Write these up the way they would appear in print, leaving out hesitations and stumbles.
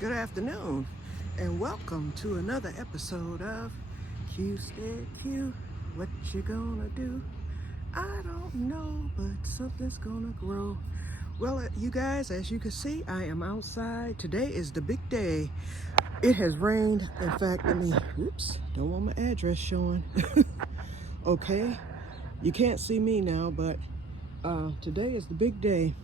Good afternoon, and welcome to another episode of Que-stead-Que. What you gonna do? I don't know, but something's gonna grow. Well, you guys, as you can see, I am outside. Today is the big day. It has rained. In fact, don't want my address showing. Okay, you can't see me now, but today is the big day.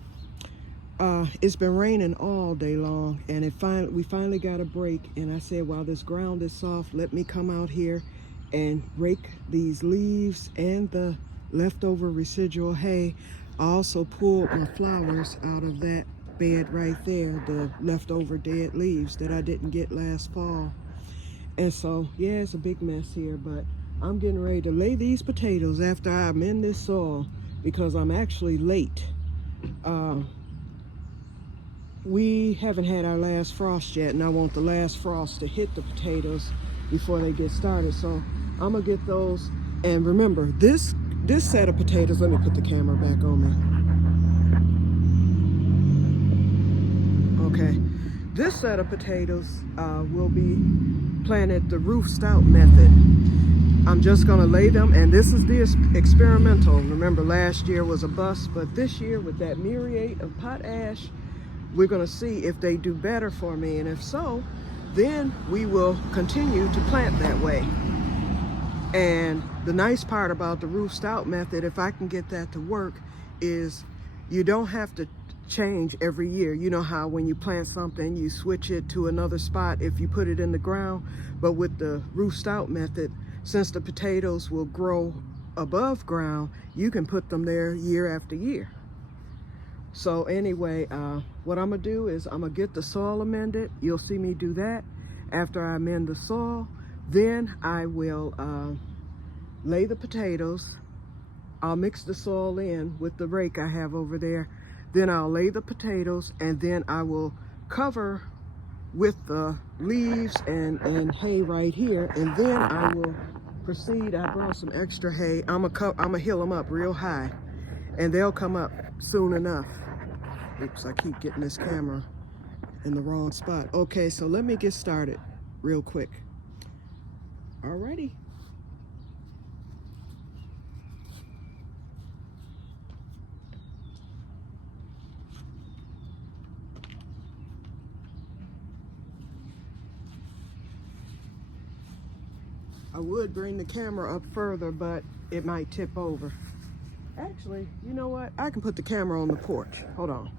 It's been raining all day long, and we finally got a break, and I said, while this ground is soft, let me come out here and rake these leaves and the leftover residual hay. I also pulled my flowers out of that bed right there, the leftover dead leaves that I didn't get last fall. And so, yeah, it's a big mess here, but I'm getting ready to lay these potatoes after I'm in this soil because I'm actually late. We haven't had our last frost yet, and I want the last frost to hit the potatoes before they get started. So I'm gonna get those. And remember, this set of potatoes, let me put the camera back on me. Okay, this set of potatoes will be planted the roof stout method. I'm just gonna lay them, and this is the experimental. Remember, last year was a bust, but this year with that muriate of potash, we're going to see if they do better for me, and if so, then we will continue to plant that way. And the nice part about the roof stout method, if I can get that to work, is you don't have to change every year. You know how when you plant something, you switch it to another spot if you put it in the ground. But with the roof stout method, since the potatoes will grow above ground, you can put them there year after year. So anyway, what I'm gonna do is I'm gonna get the soil amended. You'll see me do that. After I amend the soil, then I will lay the potatoes. I'll mix the soil in with the rake I have over there. Then I'll lay the potatoes, and then I will cover with the leaves and hay right here. And then I will proceed. I brought some extra hay. I'm gonna hill them up real high, and they'll come up soon enough. Oops, I keep getting this camera in the wrong spot. Okay, so let me get started real quick. Alrighty. I would bring the camera up further, but it might tip over. Actually, you know what? I can put the camera on the porch. Hold on.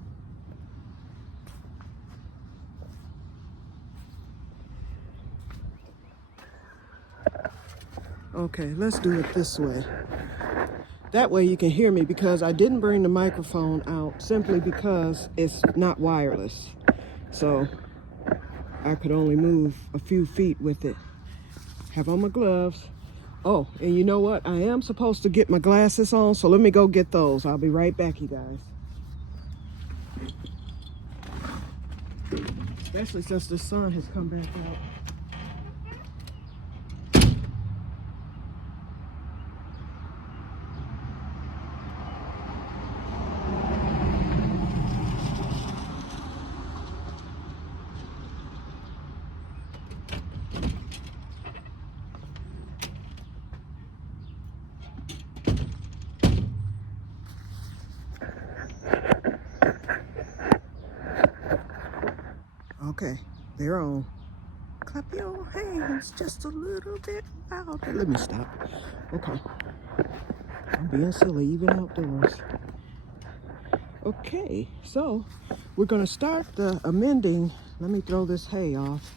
Okay, let's do it this way. That way you can hear me, because I didn't bring the microphone out simply because it's not wireless. So I could only move a few feet with it. Have on my gloves. Oh, and you know what? I am supposed to get my glasses on, so let me go get those. I'll be right back, you guys. Especially since the sun has come back out. Okay, they're on. Clap your hands just a little bit louder. Let me stop. Okay. I'm being silly, even outdoors. Okay, so we're gonna start the amending. Let me throw this hay off.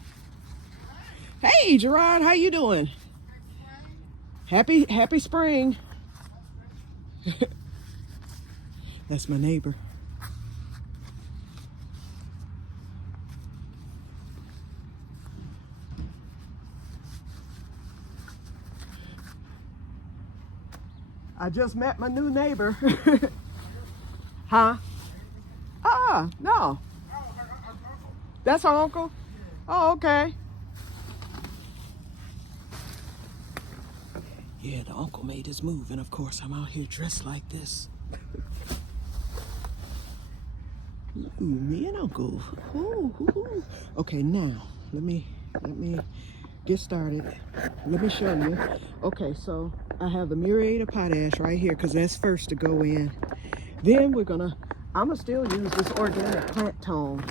Hey, Gerard, how you doing? Happy spring. That's my neighbor. I just met my new neighbor. Huh? No. That's her uncle? Oh, okay. Yeah, the uncle made his move, and of course I'm out here dressed like this. Ooh, me and Uncle. Ooh. Okay, now let me get started. Let me show you. Okay, so I have the muriate of potash right here because that's first to go in. Then I'm gonna still use this organic plant tone.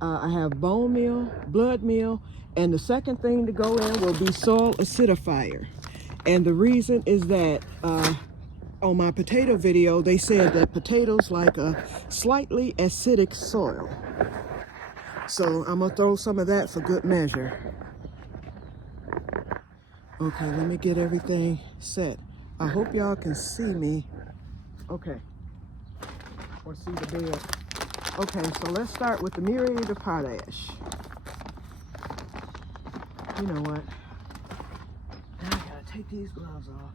I have bone meal, blood meal, and the second thing to go in will be soil acidifier. And the reason is that on my potato video, they said that potatoes like a slightly acidic soil. So I'm gonna throw some of that for good measure. Okay, let me get everything set. I hope y'all can see me. Okay, or see the bed. Okay, so let's start with the muriate of potash. You know what? Now I gotta take these gloves off.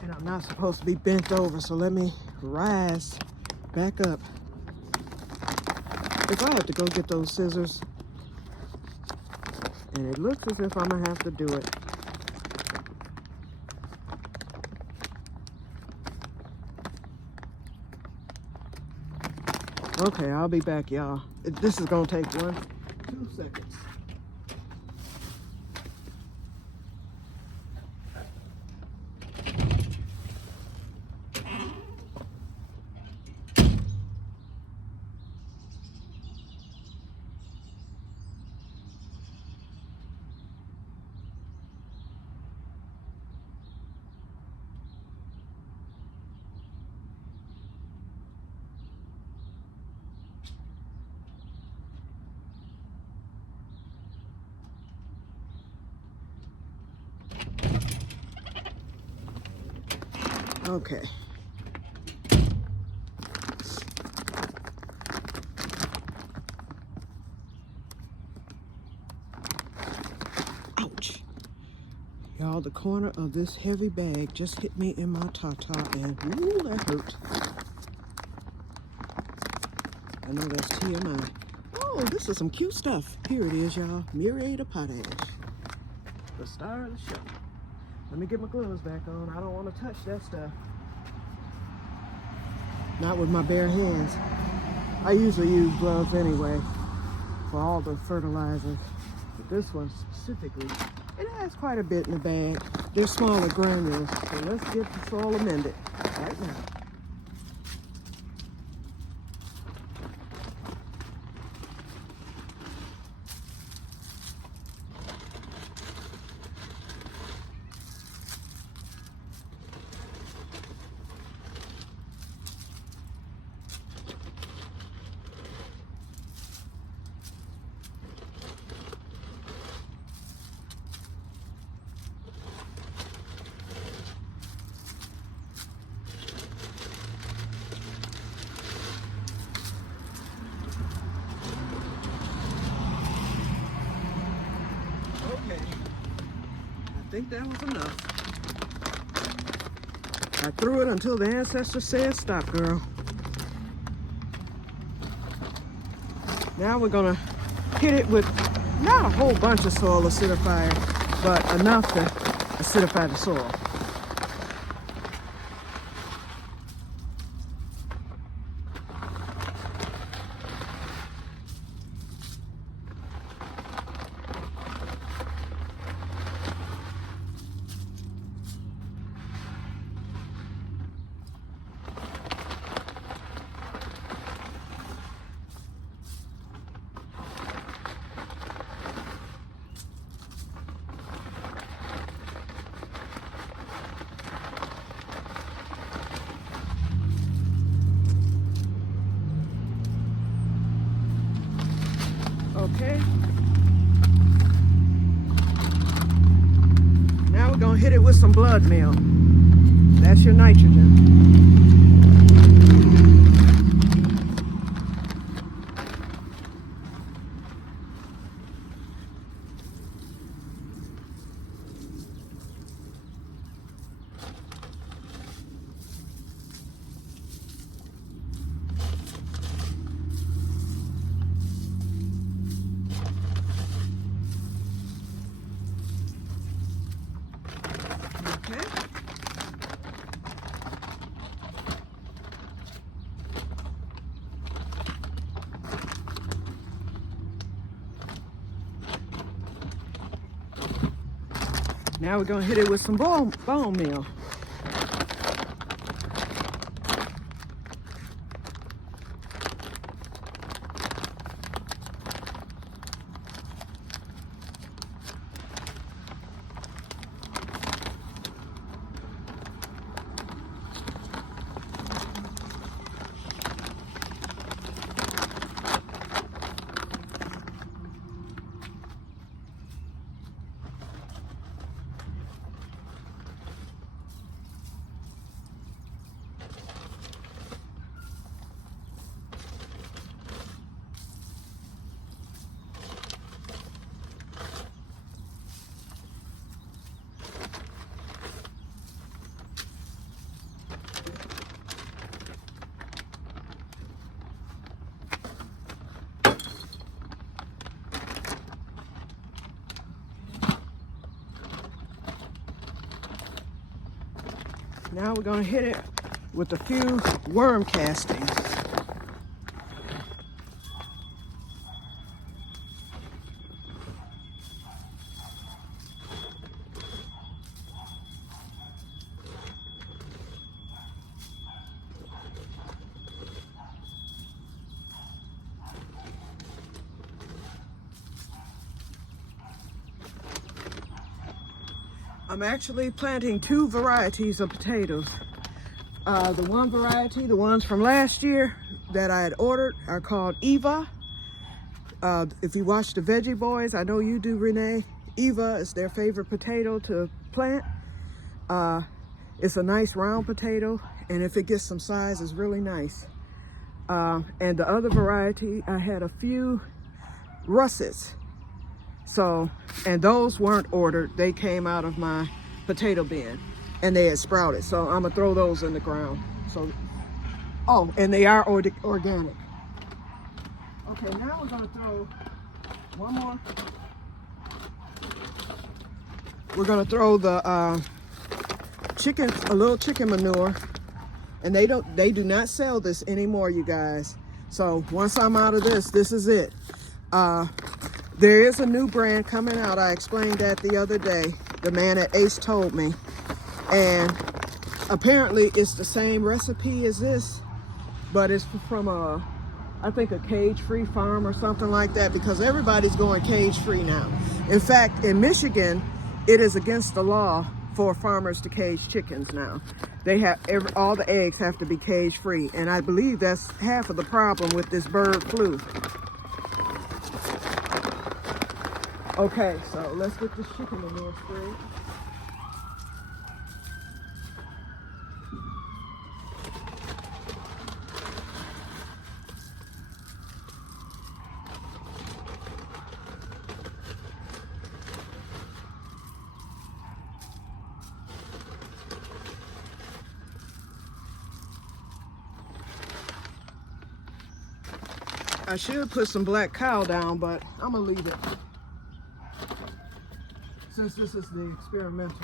And I'm not supposed to be bent over, so let me rise back up. If I have to go get those scissors, and it looks as if I'm gonna have to do it. Okay, I'll be back, y'all. This is gonna take 2 seconds. Okay. Ouch. Y'all, the corner of this heavy bag just hit me in my tata, and ooh, that hurt. I know that's TMI. Oh, this is some cute stuff. Here it is, y'all. Muriate of potash. The star of the show. Let me get my gloves back on. I don't want to touch that stuff. Not with my bare hands. I usually use gloves anyway for all the fertilizers. But this one specifically, it has quite a bit in the bag. They're smaller granules. So let's get the soil amended right now. I think that was enough. I threw it until the ancestors said stop, girl. Now we're gonna hit it with not a whole bunch of soil acidifier, but enough to acidify the soil. Okay. Now we're gonna hit it with some blood meal. That's your nitrogen. Now we're gonna hit it with some bone meal. Now we're gonna hit it with a few worm castings. I'm actually planting two varieties of potatoes. The one variety, the ones from last year that I had ordered, are called Eva. If you watch the Veggie Boys, I know you do, Renee. Eva is their favorite potato to plant. It's a nice round potato, and if it gets some size, it's really nice. And the other variety, I had a few russets. So, and those weren't ordered. They came out of my potato bin and they had sprouted. So I'm gonna throw those in the ground. So, oh, and they are organic. Okay, now we're gonna throw one more. We're gonna throw the a little chicken manure, and they do not sell this anymore, you guys. So once I'm out of this is it. There is a new brand coming out. I explained that the other day. The man at Ace told me. And apparently it's the same recipe as this, but it's from I think a cage-free farm or something like that, because everybody's going cage-free now. In fact, in Michigan, it is against the law for farmers to cage chickens now. They have all the eggs have to be cage-free, and I believe that's half of the problem with this bird flu. Okay, so let's get this chicken manure sprayed. I should put some black cow down, but I'm gonna leave it, since this is the experimental.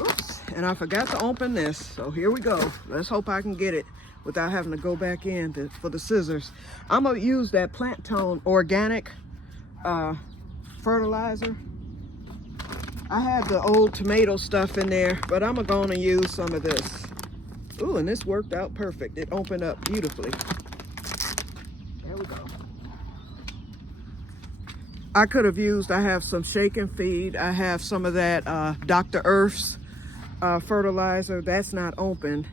Oops, and I forgot to open this, so here we go. Let's hope I can get it without having to go back in for the scissors. I'm gonna use that Plant Tone organic fertilizer. I had the old tomato stuff in there, but I'm gonna use some of this. Ooh, and this worked out perfect. It opened up beautifully. There we go. I could have used, I have some shake and feed. I have some of that Dr. Earth's fertilizer. That's not opened.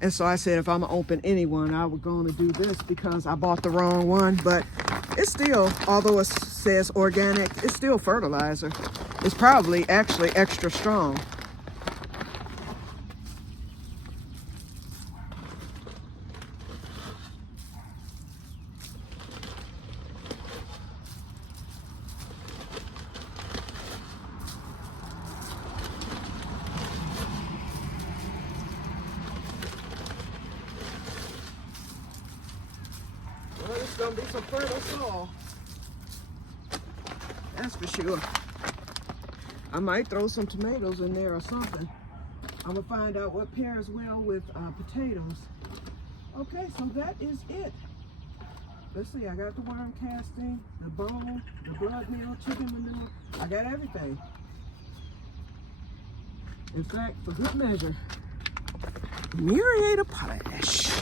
And so I said if I'm gonna open any one, I was gonna do this because I bought the wrong one. But it's still, although it says organic, it's still fertilizer. It's probably actually extra strong. Well, it's gonna be some fertile soil. That's for sure. I might throw some tomatoes in there or something. I'm gonna find out what pairs well with potatoes. Okay, so that is it. Let's see, I got the worm casting, the bone, the blood meal, chicken manure. I got everything. In fact, for good measure, muriate of potash.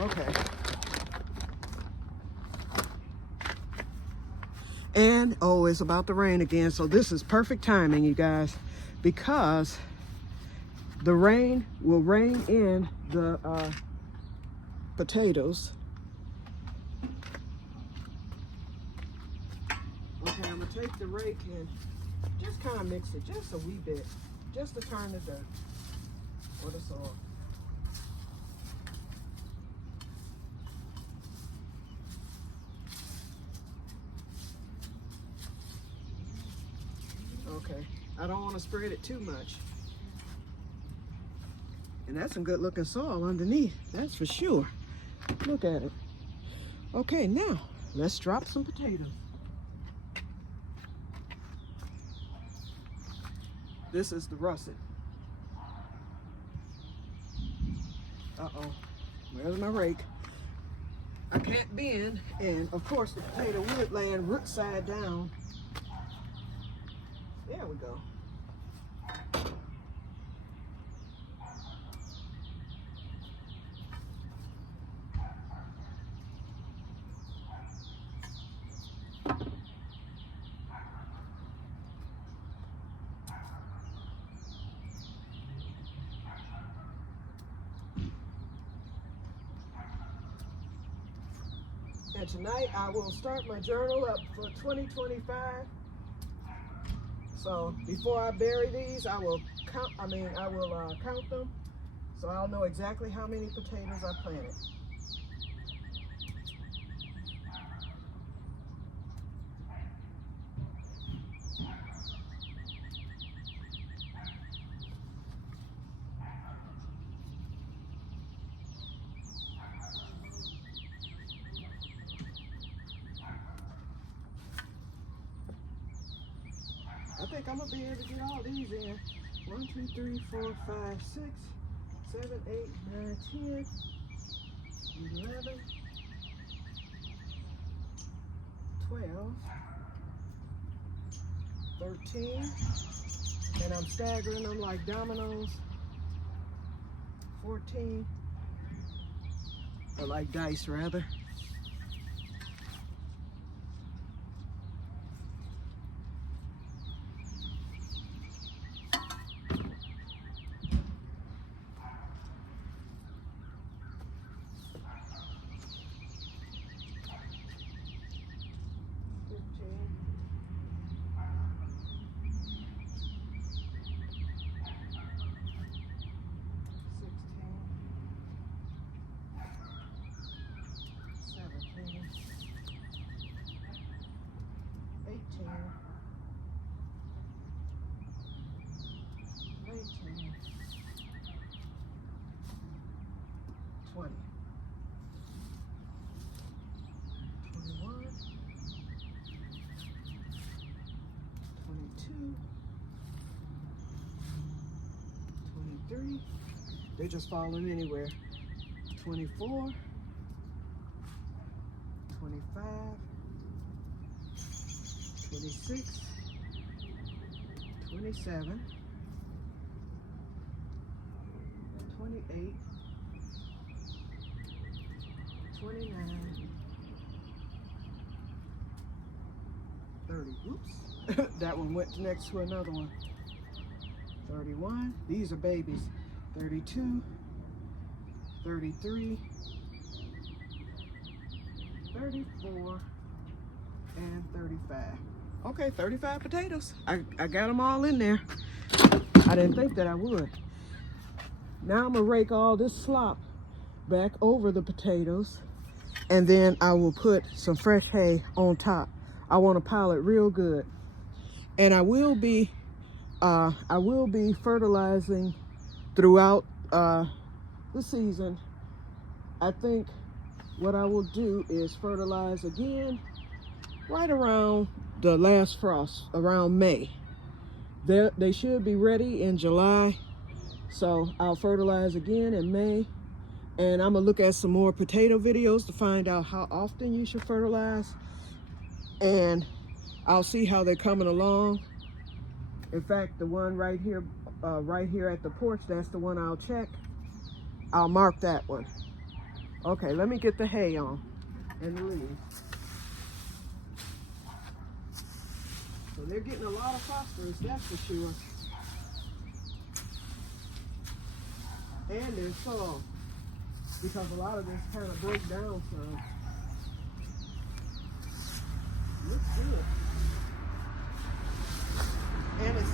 Okay. And, oh, it's about to rain again, so this is perfect timing, you guys, because the rain will rain in the potatoes. Okay, I'm gonna take the rake and just kind of mix it just a wee bit, just to turn the dirt or the soil. Okay, I don't want to spread it too much. And that's some good looking soil underneath, that's for sure. Look at it. Okay, now let's drop some potatoes. This is the russet. Uh-oh, where's my rake? I can't bend, and of course the potato would land root side down. There we go. And tonight I will start my journal up for 2025. So before I bury these, I will count them, so I'll know exactly how many potatoes I planted. I think I'm gonna be able to get all these in. 1, 2, 3, 4, 5, 6, 7, 8, 9, 10, 11, 12, 13, and I'm staggering them like dominoes. 14, or like dice rather. They're just falling anywhere. 24, 25, 26, 27, 28, 29, 30. Whoops. That one went next to another one. 31. These are babies. 32, 33, 34, and 35. Okay, 35 potatoes. I got them all in there. I didn't think that I would. Now I'm gonna rake all this slop back over the potatoes, and then I will put some fresh hay on top. I want to pile it real good. And I will be fertilizing throughout the season. I think what I will do is fertilize again right around the last frost, around May. They should be ready in July, so I'll fertilize again in May. And I'm gonna look at some more potato videos to find out how often you should fertilize. and I'll see how they're coming along. In fact, the one right here at the porch, that's the one I'll check. I'll mark that one. Okay, let me get the hay on and the leaves. So they're getting a lot of phosphorus, that's for sure. And their soil, because a lot of this kind of broke down some. Looks good. And it's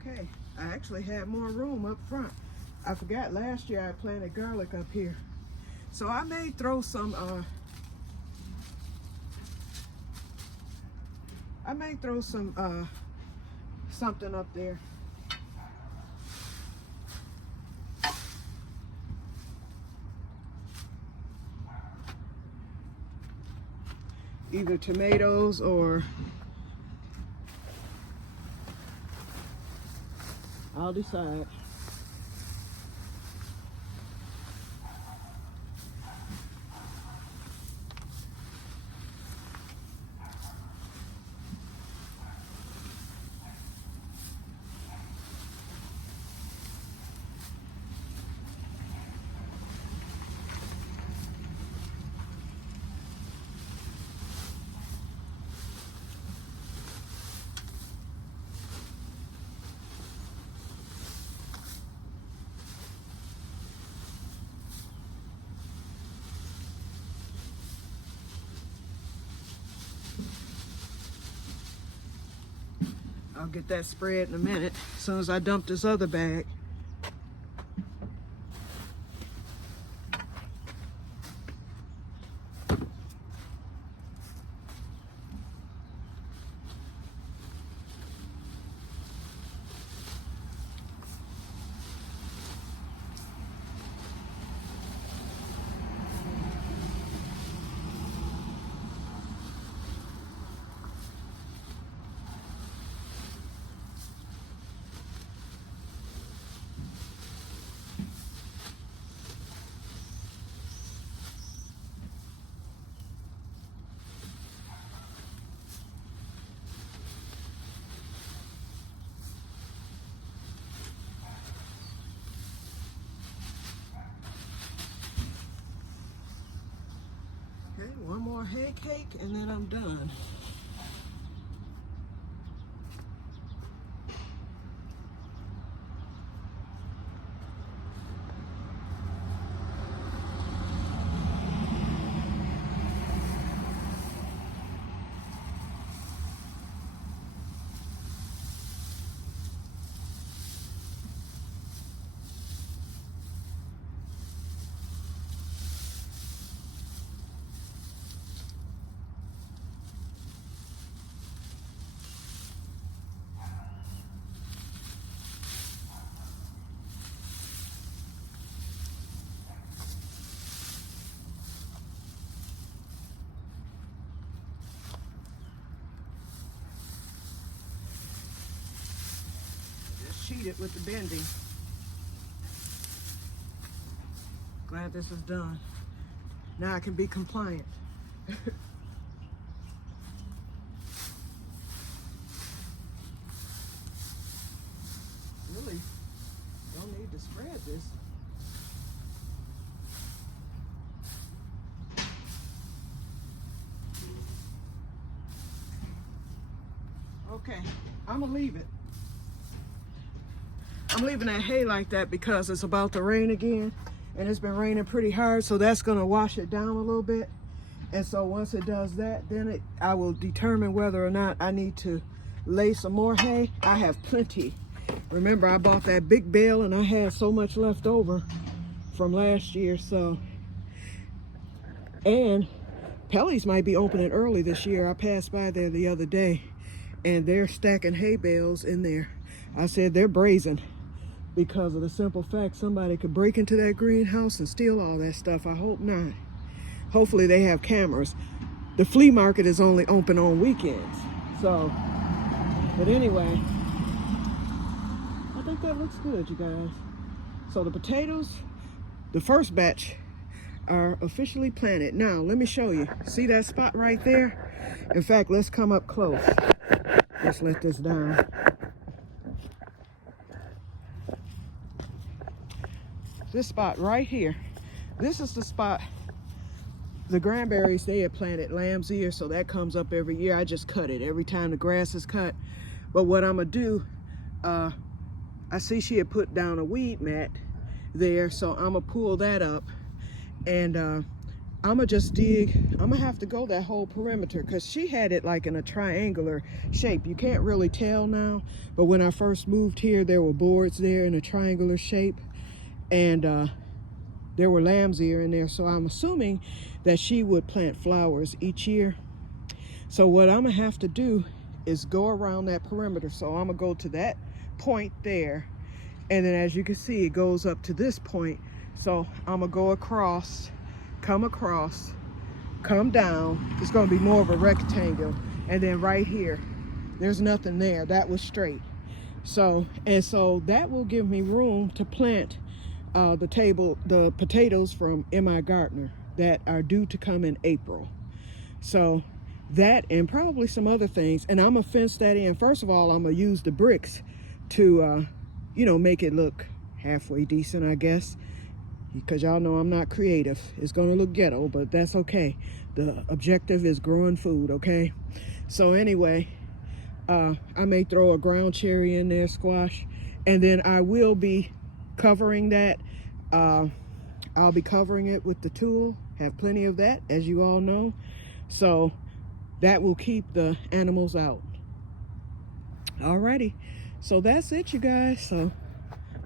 okay. I actually had more room up front. I forgot last year I planted garlic up here. So I may throw some something up there. Either tomatoes or I'll decide. I'll get that spread in a minute, as soon as I dump this other bag. Okay, one more hay cake and then I'm done. completed with the bending. Glad this is done. Now I can be compliant. Really don't need to spread this. Okay, I'm gonna leave it. I'm leaving that hay like that because it's about to rain again, and it's been raining pretty hard, so that's gonna wash it down a little bit. And so once it does that, then I will determine whether or not I need to lay some more hay. I have plenty. Remember, I bought that big bale and I had so much left over from last year. So, and Pelly's might be opening early this year. I passed by there the other day and they're stacking hay bales in there. I said they're brazen because of the simple fact somebody could break into that greenhouse and steal all that stuff. I hope not. Hopefully they have cameras. The flea market is only open on weekends. So, but anyway, I think that looks good, you guys. So the potatoes, the first batch, are officially planted. Now, let me show you. See that spot right there? In fact, let's come up close. Let's let this down. This spot right here. This is the spot. The cranberries, they had planted lamb's ear, so that comes up every year. I just cut it every time the grass is cut. But what I'm gonna do, I see she had put down a weed mat there, so I'm gonna pull that up and I'm gonna just dig. I'm gonna have to go that whole perimeter because she had it like in a triangular shape. You can't really tell now, but when I first moved here, there were boards there in a triangular shape, and there were lamb's ear in there, so I'm assuming that she would plant flowers each year. So what I'm gonna have to do is go around that perimeter. So I'm gonna go to that point there, and then as you can see, it goes up to this point. So I'm gonna go across, come down. It's gonna be more of a rectangle, and then right here, there's nothing there. That was straight. So that will give me room to plant the potatoes from M.I. Gardner that are due to come in April. So that and probably some other things, and I'm gonna fence that in. First of all, I'm gonna use the bricks to you know, make it look halfway decent, I guess, because y'all know I'm not creative. It's gonna look ghetto, but that's okay. The objective is growing food, okay? So anyway, I may throw a ground cherry in there, squash, and then I will be covering that. I'll be covering it with the tool. Have plenty of that, as you all know. So that will keep the animals out. Alrighty, so that's it, you guys. So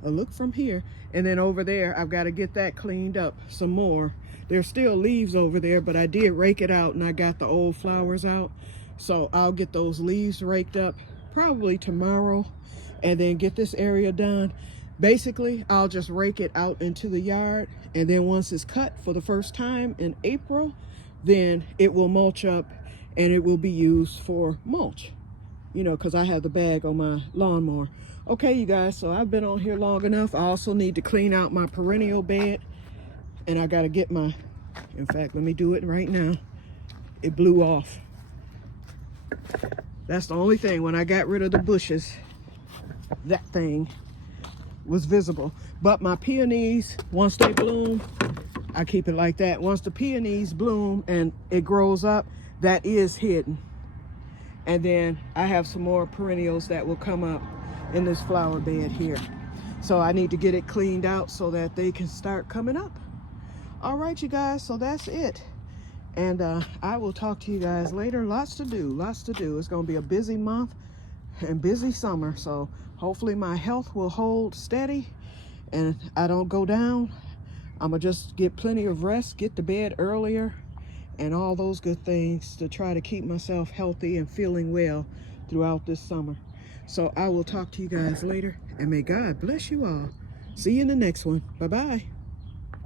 a look from here, and then over there, I've got to get that cleaned up some more. There's still leaves over there, but I did rake it out and I got the old flowers out. So I'll get those leaves raked up probably tomorrow and then get this area done. Basically, I'll just rake it out into the yard, and then once it's cut for the first time in April, then it will mulch up and it will be used for mulch, you know, because I have the bag on my lawnmower. Okay, you guys, so I've been on here long enough. I also need to clean out my perennial bed, and I got to get my, in fact, let me do it right now. It blew off. That's the only thing. When I got rid of the bushes, that thing was visible. But my peonies, once they bloom, I keep it like that. Once the peonies bloom and it grows up, that is hidden. And then I have some more perennials that will come up in this flower bed here. So I need to get it cleaned out so that they can start coming up. All right, you guys, so that's it. And I will talk to you guys later. Lots to do, lots to do. It's gonna be a busy month and busy summer. So hopefully my health will hold steady and I don't go down. I'm gonna just get plenty of rest, get to bed earlier, and all those good things to try to keep myself healthy and feeling well throughout this summer. So I will talk to you guys later, and may God bless you all. See you in the next one. Bye-bye.